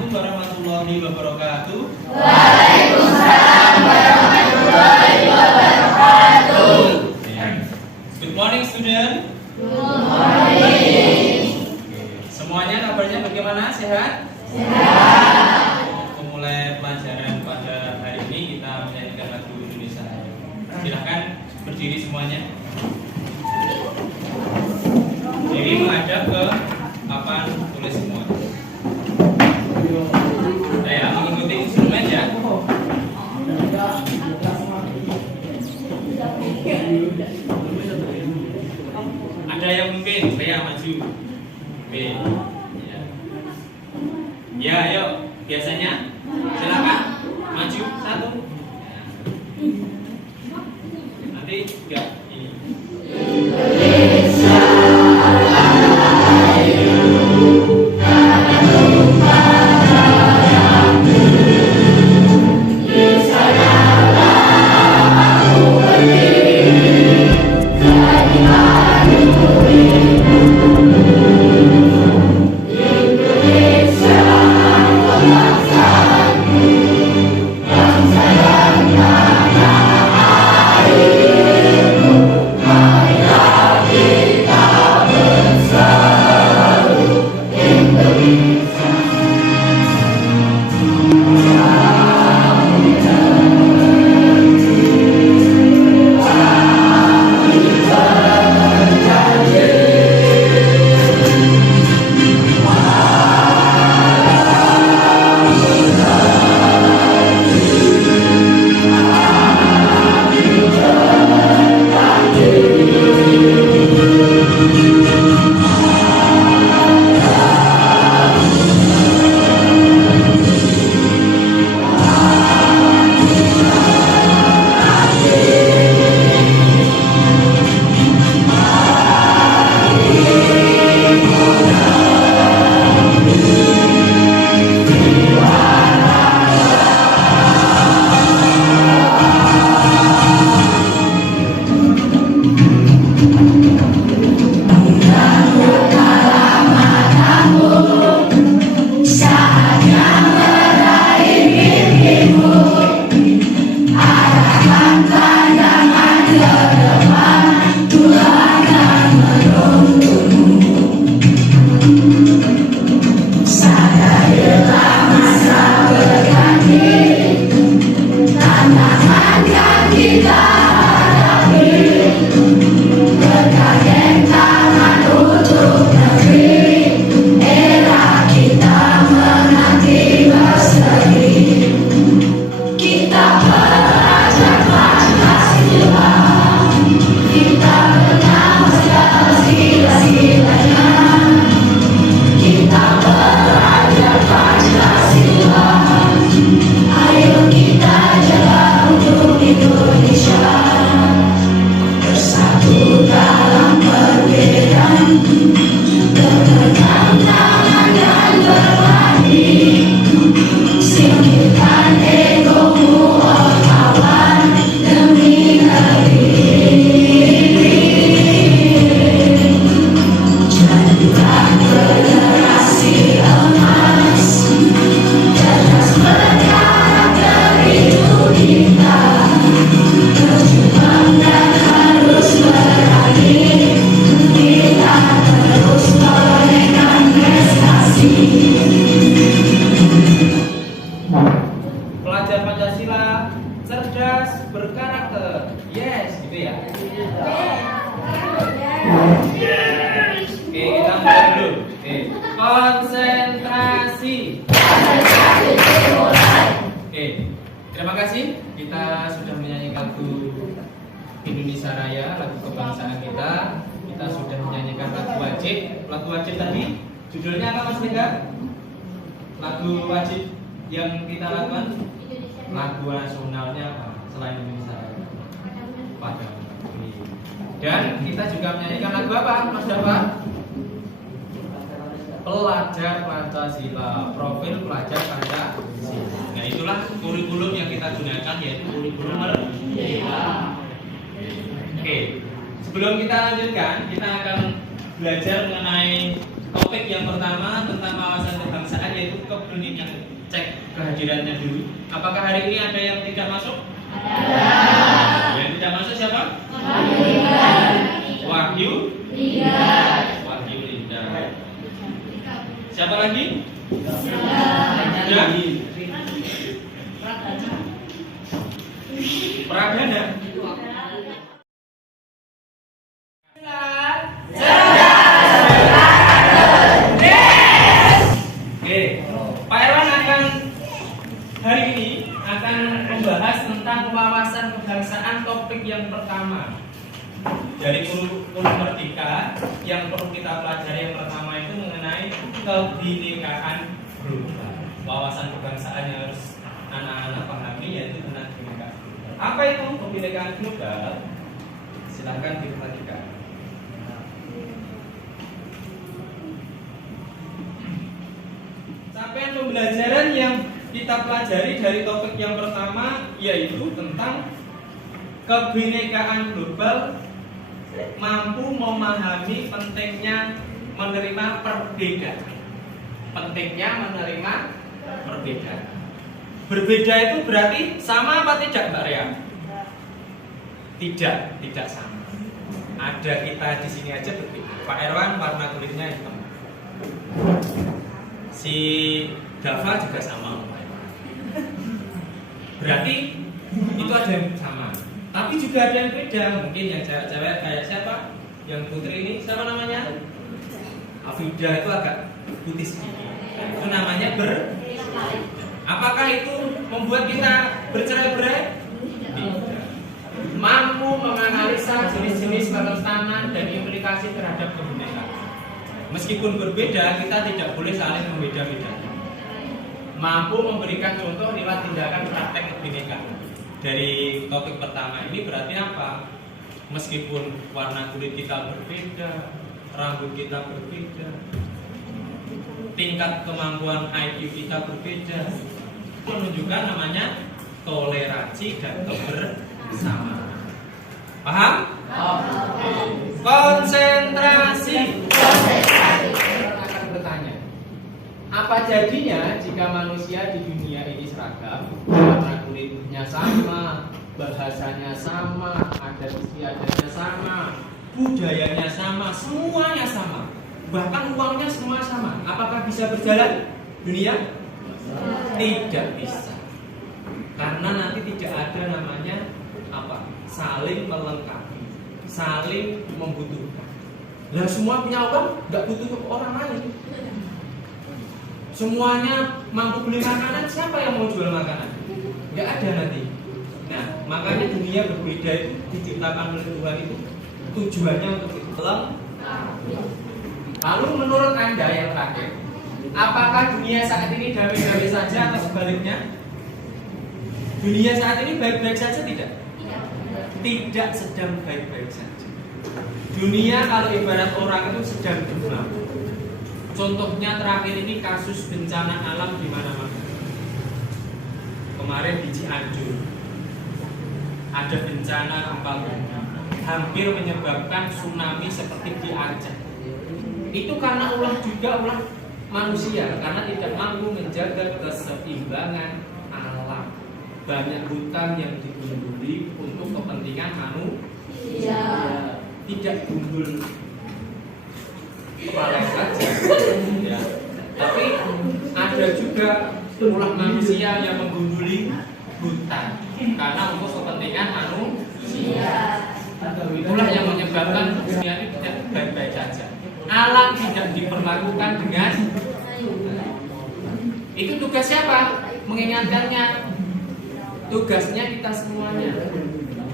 Assalamualaikum warahmatullahi wabarakatuh. Waalaikumsalam warahmatullahi wabarakatuh. Good morning student. Good morning. Semuanya kabarnya bagaimana? Sehat? Sehat. Memulai pelajaran pada hari ini kita menyanyikan lagu Indonesia Raya. Silahkan berdiri semuanya. Jadi menghadap ke papan tulis semua. Saya mengikuti instrumen ya. Ada yang mungkin saya maju. B. Ya, ayo. Biasanya silakan maju satu. Nanti tiga ini. Pelajar Pancasila cerdas berkarakter. Yes, gitu ya. Oke, kita mulai dulu. Oke, konsentrasi. Oke, terima kasih. Kita sudah menyanyikan lagu Indonesia Raya, lagu kebangsaan kita. Kita sudah menyanyikan lagu wajib. Lagu wajib tadi judulnya apa Mas Mega? Lagu wajib yang kita lakukan, lagu nasionalnya selain Indonesia Raya. Padang. Dan kita juga menyanyikan lagu apa Mas Dafa? Pelajar Pancasila, profil pelajar Pancasila. Nah, itulah kurikulum yang kita gunakan, yaitu kurikulum merdeka. Oke, sebelum kita lanjutkan, kita akan belajar mengenai topik yang pertama tentang wawasan kebangsaan, yaitu ini cek kehadirannya dulu. Apakah hari ini ada yang tidak masuk? Ada. Yang tidak masuk siapa? Wahyu. Wahyu Linda. Siapa lagi? Ya. Pradana. Oke, Pak Erwan akan hari ini akan membahas tentang wawasan kebangsaan, topik yang pertama dari kurikulum Merdeka. Yang perlu kita pelajari yang pertama itu mengenai kebinekaan global. Wawasan kebangsaan yang harus anak-anak pahami yaitu tentang kebinekaan global. Apa itu kebinekaan global? Silahkan diperhatikan. Capaian pembelajaran yang kita pelajari dari topik yang pertama yaitu tentang kebinekaan global, mampu memahami pentingnya menerima perbedaan. Pentingnya menerima perbedaan. Berbeda itu berarti sama apa tidak, Mbak Ria? Tidak sama. Ada kita di sini aja berbeda. Pak Erwan warna kulitnya hitam. Si Dava juga sama. Berarti itu ada yang sama. Tapi juga ada yang beda. Mungkin yang cewek-cewek kayak siapa? Yang putri ini siapa namanya? Afida itu agak putih sedikit. Itu namanya Apakah itu membuat kita bercerai-berai? Tidak. Mampu menganalisa jenis-jenis kerentanan dan implikasi terhadap kebinekaan. Meskipun berbeda, kita tidak boleh saling membeda-bedakan. Mampu memberikan contoh lewat tindakan praktek kebinekaan. Dari topik pertama ini berarti apa? Meskipun warna kulit kita berbeda, rambut kita berbeda, tingkat kemampuan IQ kita berbeda, itu menunjukkan namanya toleransi dan kebersamaan. Paham? Konsentrasi. Orang akan bertanya, apa jadinya jika manusia di dunia ini seragam, warna kulitnya sama, bahasanya sama, adat istiadatnya sama, budayanya sama, semuanya sama, bahkan uangnya semua sama. Apakah bisa berjalan dunia? Tidak bisa. Karena nanti tidak ada namanya apa? Saling melengkapi, saling membutuhkan. Lah semua punya uang, nggak butuh orang lain. Semuanya mampu beli makanan, siapa yang mau jual makanan? Nggak ada nanti. Nah, makanya dunia berbeda itu diciptakan oleh Tuhan itu tujuannya untuk itu. Lalu menurut Anda yang terakhir, apakah dunia saat ini damai-damai saja atau sebaliknya? Dunia saat ini baik-baik saja tidak? Tidak sedang baik-baik saja. Dunia kalau ibarat orang itu sedang demam. Contohnya terakhir ini kasus bencana alam di mana-mana. Kemarin di Cianjur ada bencana gempa bumi, hampir menyebabkan tsunami seperti di Aceh. Itu karena ulah manusia, karena tidak mampu menjaga keseimbangan alam. Banyak hutan yang digunduli untuk kepentingan manusia, tidak gundul kepala saja, ya. Tapi ada juga ulah manusia yang menggunduli hutan karena untuk kepentingan manusia. Itulah yang menyebabkan dunia ini tidak baik-baik saja. Alam tidak diperlakukan dengan itu. Tugas siapa? Mengingatkannya. Tugasnya kita semuanya.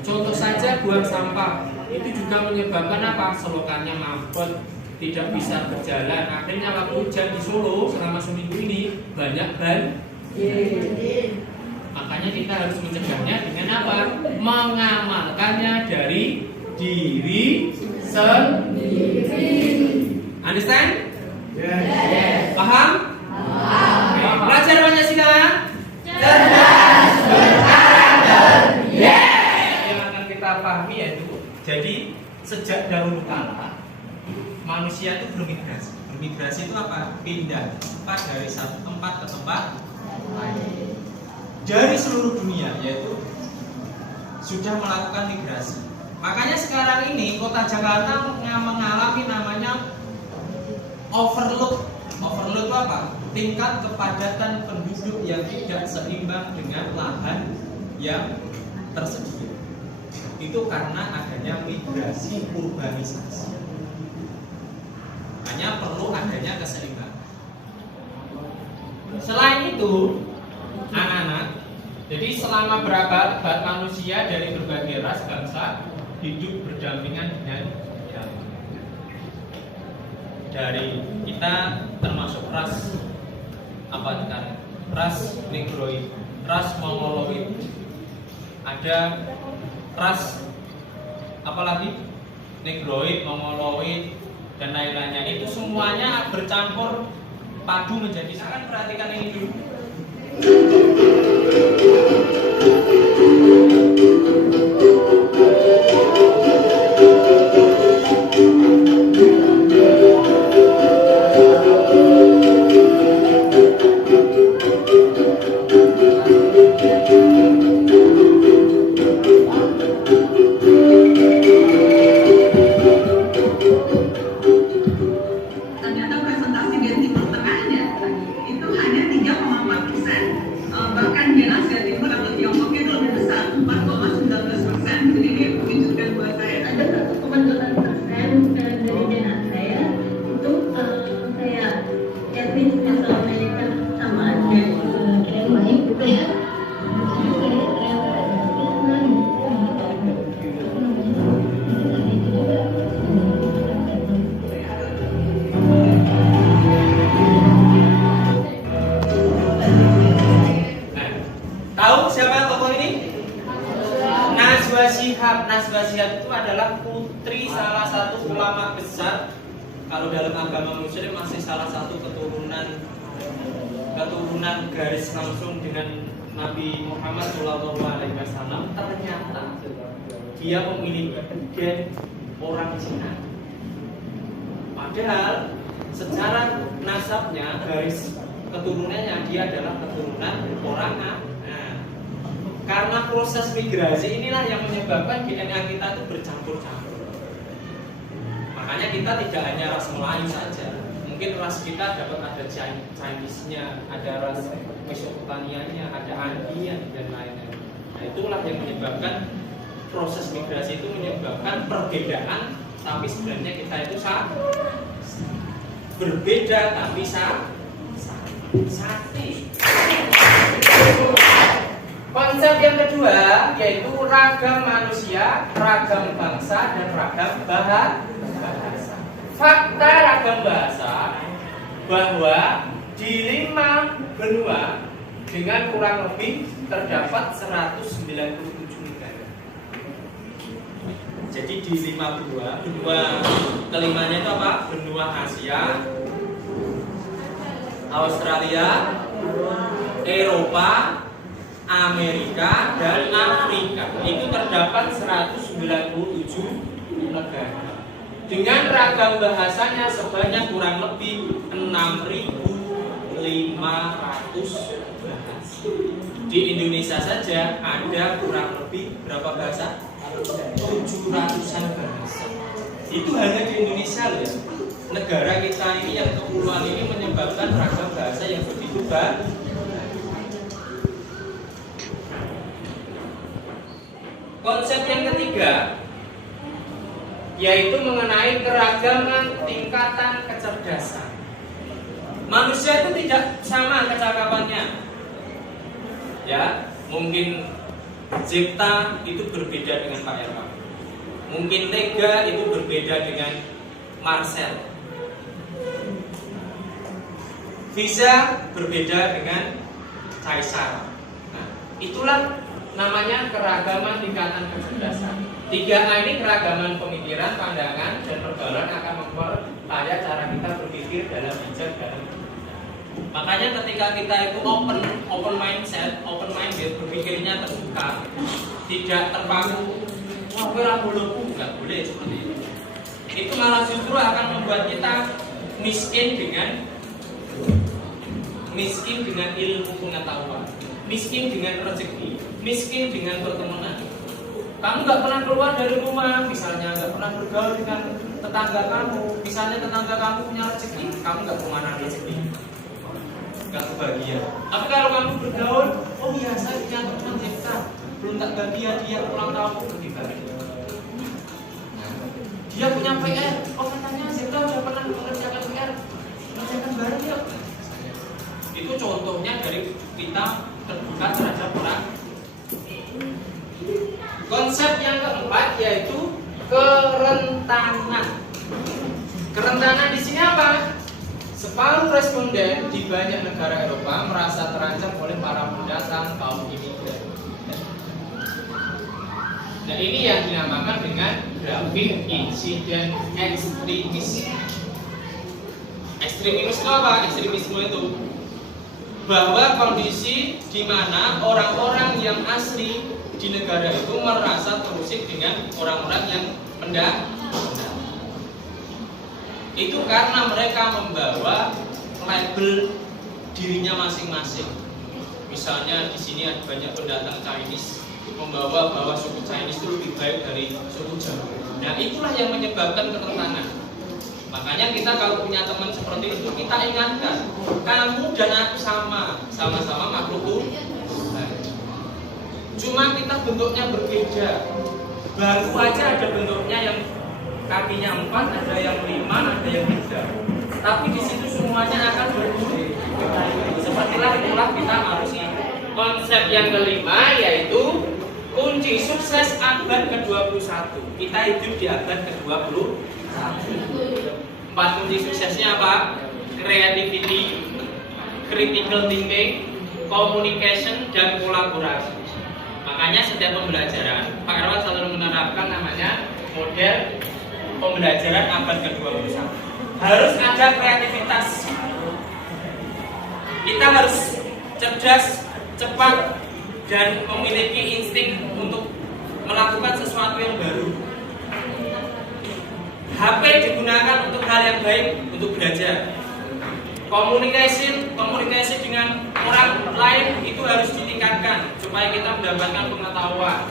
Contoh saja buang sampah, itu juga menyebabkan apa? Selokannya mampet, tidak bisa berjalan. Akhirnya waktu hujan di Solo selama seminggu ini banyak banjir. Makanya kita harus mencegahnya dengan apa? Mengamalkannya dari diri sendiri. Understand? Yes. Paham? Paham. Belajar Pancasila. Cerdas, berakal, yang akan kita pahami yaitu, jadi sejak dahulu kala manusia itu bermigrasi. Bermigrasi itu apa? Pindah tempat dari satu tempat ke tempat dari seluruh dunia, yaitu sudah melakukan migrasi. Makanya sekarang ini kota Jakarta mengalami namanya overload. Overload itu apa? Tingkat kepadatan penduduk yang tidak seimbang dengan lahan yang tersedia. Itu karena adanya migrasi urbanisasi. Hanya perlu adanya keseimbangan. Selain itu, anak-anak, jadi selama berapa abad manusia dari berbagai ras bangsa hidup berdampingan dengan dari kita termasuk ras apa sekarang? Ras Negroid, ras Mongoloid, ada ras apa lagi? Negroid, Mongoloid dan lain-lainnya. Itu semuanya bercampur padu menjadi satu. Akan perhatikan ini dulu. Najwa Shihab itu adalah putri salah satu ulama besar. Kalau dalam agama Muslim masih salah satu keturunan garis langsung dengan Nabi Muhammad SAW. Ternyata dia memiliki gen orang Cina. Padahal secara nasabnya, garis keturunannya dia adalah keturunan orang Arab. Karena proses migrasi inilah yang menyebabkan DNA kita itu bercampur-campur. Makanya kita tidak hanya ras Melayu saja. Mungkin ras kita dapat ada Chinese-nya, ada ras Mesopotamianya, ada Andean dan lain-lain. Nah, itulah yang menyebabkan proses migrasi itu menyebabkan perbedaan, tapi sebenarnya kita itu sama. Berbeda tapi sama. Sati. Konsep yang kedua yaitu ragam manusia, ragam bangsa, dan ragam bahasa. Fakta ragam bahasa bahwa di 5 benua dengan kurang lebih terdapat 197 negara. Jadi di 5 benua kelimanya itu apa? Benua Asia, Australia, Eropa, Amerika, dan Afrika. Itu terdapat 197 negara dengan ragam bahasanya sebanyak kurang lebih 6.500 bahasa. Di Indonesia saja ada kurang lebih berapa bahasa? 700-an bahasa. Itu hanya di Indonesia loh ya. Negara kita ini yang kepulauan ini menyebabkan ragam bahasa yang begitu banyak. Konsep yang ketiga yaitu mengenai keragaman tingkatan kecerdasan. Manusia itu tidak sama kecakapannya. Ya, mungkin Zipta itu berbeda dengan Pak Erwan. Mungkin Tega itu berbeda dengan Marcel. Visa berbeda dengan Caesar. Nah, itulah namanya keragaman tingkatan kecerdasan. 3A ini keragaman pemikiran, pandangan, dan pergaulan akan memperkaya cara kita berpikir dalam bijak dalam. Makanya ketika kita itu open mindset, open minded, berpikirnya terbuka, tidak terpaku, wah ora bolehku, nggak boleh seperti itu. Itu malah justru akan membuat kita miskin dengan miskin dengan ilmu pengetahuan, miskin dengan rezeki, miskin dengan pertemanan. Kamu nggak pernah keluar dari rumah, misalnya nggak pernah bergaul dengan tetangga kamu, misalnya tetangga kamu punya rezeki, kamu nggak kemana rezeki, nggak kebahagiaan. Tapi kalau kamu bergaul, oh iya saya punya teman Jepta, belum tak bagi dia ulang tahun lebih baik. Dia punya PR, oh katanya Jepta udah pernah mengerjakan PR, mengerjakan bareng yuk. Itu contohnya dari kita terbuka terhadap orang. Konsep yang keempat yaitu kerentanan. Kerentanan di sini apa? Separuh responden di banyak negara Eropa merasa terancam oleh para pendatang kaum imigran. Nah ini yang dinamakan dengan grafik insiden ekstremis. Ekstremisme apa? Ekstremisme itu bahwa kondisi di mana orang-orang yang asli di negara itu merasa terusik dengan orang-orang yang pendatang. Itu karena mereka membawa label dirinya masing-masing. Misalnya di sini ada banyak pendatang Chinese membawa bahwa suku Chinese itu lebih baik dari suku Jawa. Nah itulah yang menyebabkan kerentanan. Makanya kita kalau punya teman seperti itu kita ingatkan, kamu dan aku sama-sama makhluk Tuhan. Cuma kita bentuknya berbeda. Baru aja ada bentuknya yang kakinya 4, ada yang 5, ada yang 3. Tapi di situ semuanya akan berbeda. Sepertilah itulah kita manusia. Konsep yang kelima yaitu kunci sukses abad ke-21. Kita hidup di abad ke-21. 4 kunci suksesnya apa? Creativity, critical thinking, communication, dan kolaborasi. Makanya setiap pembelajaran, Pak Erwan selalu menerapkan namanya model pembelajaran abad ke-21. Harus ada kreativitas. Kita harus cerdas, cepat, dan memiliki insting untuk melakukan sesuatu yang baru. HP digunakan untuk hal yang baik, untuk belajar. Komunikasi dengan orang lain itu harus ditingkatkan supaya kita mendapatkan pengetahuan.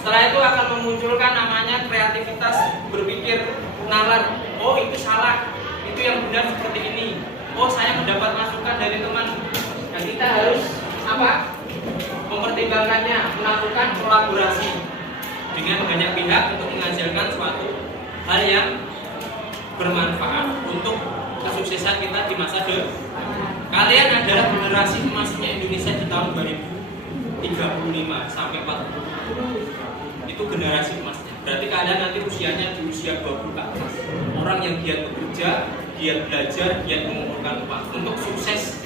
Setelah itu akan memunculkan namanya kreativitas berpikir, nalar. Oh itu salah, itu yang benar seperti ini. Oh saya mendapat masukan dari teman. Dan kita harus apa? Mempertimbangkannya, melakukan kolaborasi dengan banyak pihak untuk menghasilkan suatu hal yang bermanfaat untuk kesuksesan kita di masa depan. Kalian adalah generasi emasnya Indonesia di tahun 2035 sampai 40. Itu generasi emasnya. Berarti kalian nanti usianya di usia 20 ke atas. Orang yang giat bekerja, giat belajar, giat mengumpulkan uang untuk sukses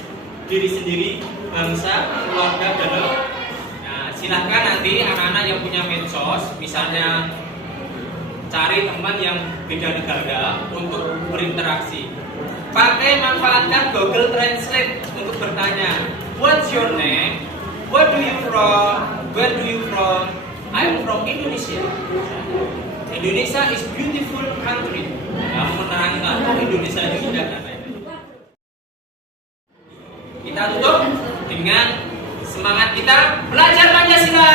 diri sendiri, bangsa, keluarga, dan negara. Nah, silahkan nanti anak-anak yang punya medsos, misalnya cari teman yang beda negara untuk berinteraksi. Manfaatkan Google Translate untuk bertanya, what's your name? What do you from? Where do you from? I'm from Indonesia. Indonesia is beautiful country. Kamu menerangkan, Indonesia itu indah dan lain-lain. Kita tutup dengan semangat kita belajar Pancasila.